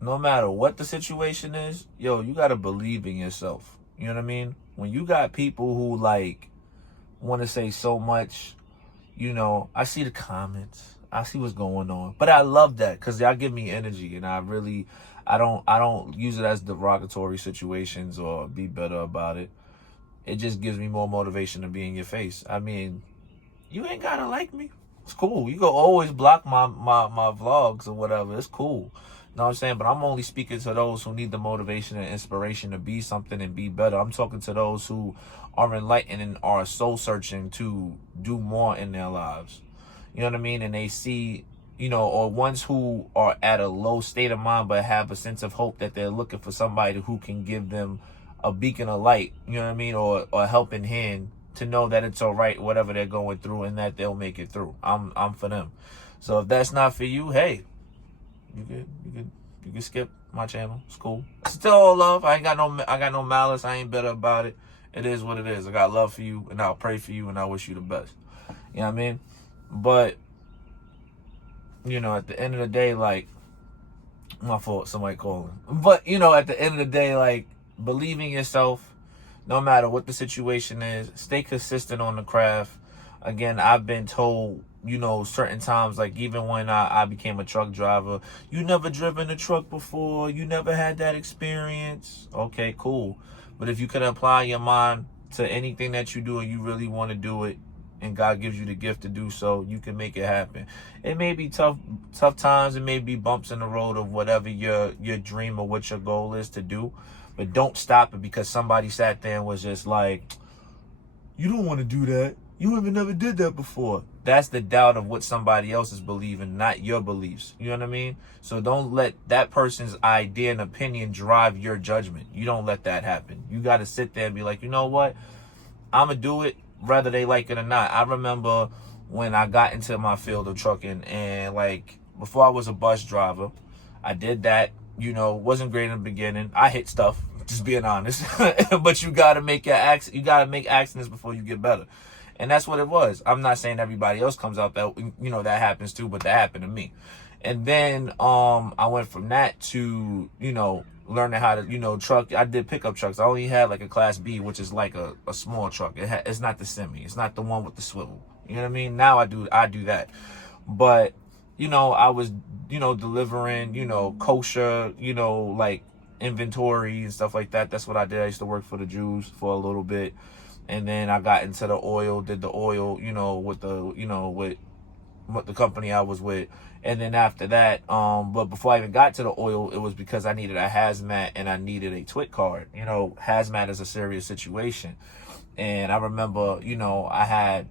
no matter what the situation is, yo, you gotta believe in yourself. You know what I mean? When you got people who like want to say so much, I see the comments, I see what's going on, but I love that because y'all give me energy, and I don't use it as derogatory situations or be better about it. It just gives me more motivation to be in your face. I mean, you ain't gotta like me. It's cool. You can always block my vlogs or whatever. It's cool. You know what I'm saying? But I'm only speaking to those who need the motivation and inspiration to be something and be better. I'm talking to those who are enlightened and are soul searching to do more in their lives. You know what I mean? And they see, or ones who are at a low state of mind but have a sense of hope that they're looking for somebody who can give them a beacon of light, you know what I mean? Or a helping hand to know that it's all right, whatever they're going through, and that they'll make it through. I'm for them. So if that's not for you, hey, you can skip my channel. It's cool. Still all love. I got no malice. I ain't bitter about it. It is what it is. I got love for you, and I'll pray for you, and I wish you the best. You know what I mean? But at the end of the day, like, my fault, somebody calling. But at the end of the day, like, believe in yourself. No matter what the situation is, stay consistent on the craft. Again, I've been told, certain times, like even when I became a truck driver, you never driven a truck before, you never had that experience. Okay, cool. But if you can apply your mind to anything that you do and you really want to do it, and God gives you the gift to do so, you can make it happen. It may be tough times, it may be bumps in the road of whatever your dream or what your goal is to do. But don't stop it because somebody sat there and was just like, you don't want to do that. You even never did that before. That's the doubt of what somebody else is believing, not your beliefs. You know what I mean? So don't let that person's idea and opinion drive your judgment. You don't let that happen. You got to sit there and be like, you know what? I'm going to do it whether they like it or not. I remember when I got into my field of trucking, and like before I was a bus driver, I did that. Wasn't great in the beginning. I hit stuff, just being honest. But you gotta make accidents before you get better. And that's what it was. I'm not saying everybody else comes out that that happens too, but that happened to me. And then I went from that to, learning how to, truck. I did pickup trucks. I only had like a class B, which is like a small truck. It's not the semi. It's not the one with the swivel. You know what I mean? Now I do that. But I was, delivering, kosher, like inventory and stuff like that. That's what I did. I used to work for the Jews for a little bit. And then I got into the oil, did the oil, with with what the company I was with. And then after that, but before I even got to the oil, it was because I needed a hazmat and I needed a TWIC card. Hazmat is a serious situation. And I remember, I had,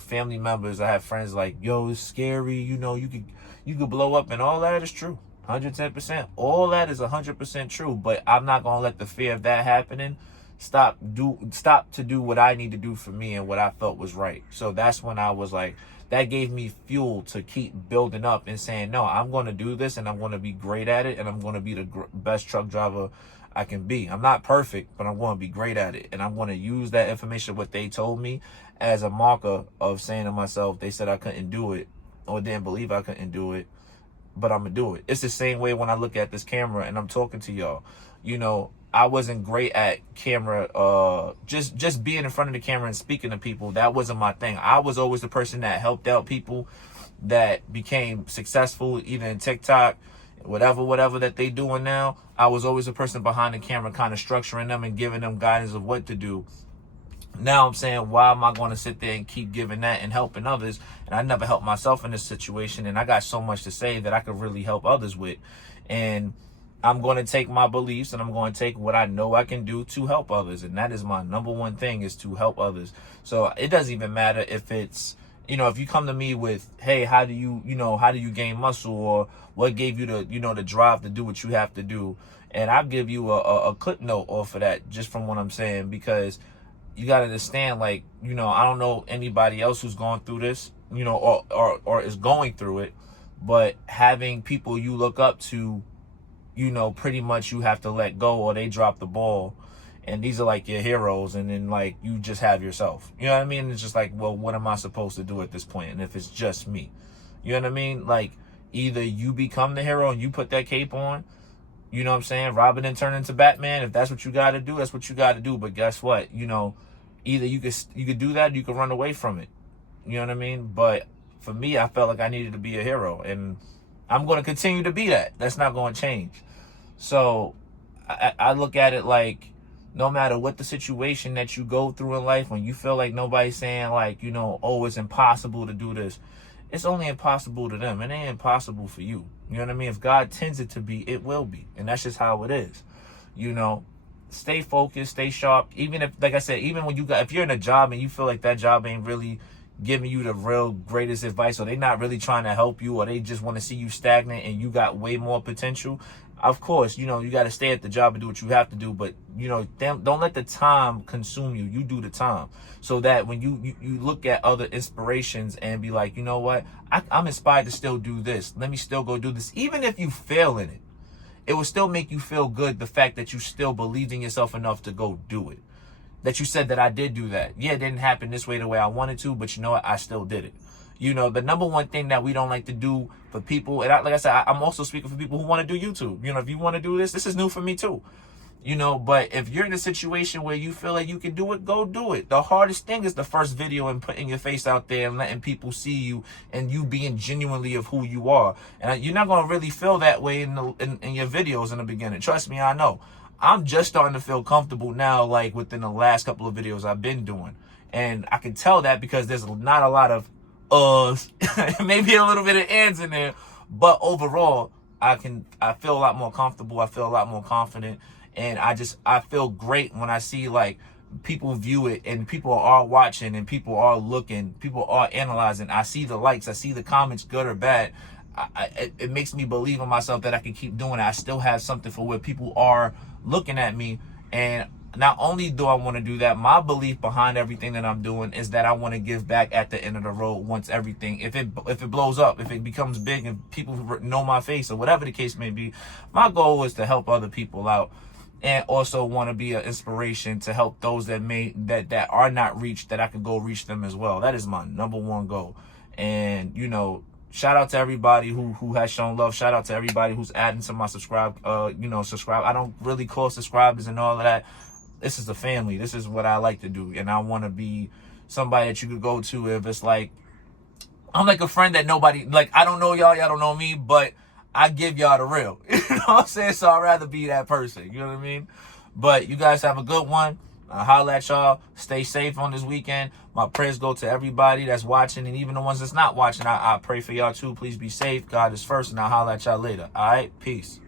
family members, I had friends like, yo, it's scary, you could blow up, and all that is true. 110%. All that is 100% true. But I'm not gonna let the fear of that happening stop to do what I need to do for me and what I felt was right. So that's when I was like, that gave me fuel to keep building up and saying, no, I'm going to do this and I'm going to be great at it, and I'm going to be the best truck driver I can be. I'm not perfect, but I'm going to be great at it. And I'm going to use that information, what they told me, as a marker of saying to myself, they said I couldn't do it or didn't believe I couldn't do it, but I'm going to do it. It's the same way when I look at this camera and I'm talking to y'all. I wasn't great at camera, just being in front of the camera and speaking to people. That wasn't my thing. I was always the person that helped out people that became successful, either in TikTok, whatever that they doing now. I was always the person behind the camera, kind of structuring them and giving them guidance of what to do. Now I'm saying, why am I going to sit there and keep giving that and helping others? And I never helped myself in this situation. And I got so much to say that I could really help others with. And I'm going to take my beliefs and I'm going to take what I know I can do to help others. And that is my number one thing, is to help others. So it doesn't even matter if it's, if you come to me with, hey, how do you gain muscle, or what gave you the drive to do what you have to do? And I'll give you a clip note off of that, just from what I'm saying, because you got to understand, like, I don't know anybody else who's gone through this, or is going through it, but having people you look up to, pretty much you have to let go or they drop the ball, and these are like your heroes, and then like you just have yourself. You know what I mean? It's just like, well, what am I supposed to do at this point? And if it's just me, you know what I mean? Like, either you become the hero and you put that cape on, You know what I'm saying? Robin didn't turn into Batman. If that's what you got to do, that's what you got to do. But guess what? You know, either you could do that, or you could run away from it. You know what I mean? But for me, I felt like I needed to be a hero, and I'm going to continue to be that. That's not going to change. So I look at it like, no matter what the situation that you go through in life, when you feel like nobody's saying like, you know, oh, it's impossible to do this, it's only impossible to them. It ain't impossible for you. You know what I mean? If God tends it to be, it will be. And that's just how it is. You know, stay focused, stay sharp. Even if, like I said, even when if you're in a job and you feel like that job ain't really giving you the real greatest advice, or they not really trying to help you, or they just want to see you stagnant and you got way more potential, of course, you know, you got to stay at the job and do what you have to do. But, you know, don't let the time consume you. You do the time. So that when you look at other inspirations and be like, you know what, I'm inspired to still do this. Let me still go do this. Even if you fail in it, it will still make you feel good, the fact that you still believed in yourself enough to go do it. That you said that I did do that. Yeah, it didn't happen this way the way I wanted to, but you know what? I still did it. You know, the number one thing that we don't like to do for people, and like I said, I'm also speaking for people who want to do YouTube. You know, if you want to do this is new for me too. You know, but if you're in a situation where you feel like you can do it, go do it. The hardest thing is the first video and putting your face out there and letting people see you and you being genuinely of who you are. And you're not going to really feel that way in your videos in the beginning. Trust me, I know. I'm just starting to feel comfortable now, like within the last couple of videos I've been doing. And I can tell that because there's not a lot of maybe a little bit of ands in there. But overall, I feel a lot more comfortable. I feel a lot more confident. And I feel great when I see like people view it and people are watching and people are looking, people are analyzing. I see the likes, I see the comments, good or bad. It makes me believe in myself that I can keep doing it. I still have something for where people are looking at me. And not only do I want to do that, my belief behind everything that I'm doing is that I want to give back at the end of the road once everything, if it blows up, if it becomes big and people know my face or whatever the case may be, my goal is to help other people out. And also want to be an inspiration to help those that are not reached, that I could go reach them as well. That is my number one goal. And, you know, shout out to everybody who has shown love. Shout out to everybody who's adding to my subscribe. I don't really call subscribers and all of that. This is a family. This is what I like to do. And I want to be somebody that you could go to if it's like, I'm like a friend that nobody, like, I don't know y'all don't know me, but I give y'all the real. You know what I'm saying? So I'd rather be that person. You know what I mean? But you guys have a good one. I'll holla at y'all. Stay safe on this weekend. My prayers go to everybody that's watching, and even the ones that's not watching. I pray for y'all too. Please be safe. God is first, and I'll holla at y'all later. All right? Peace.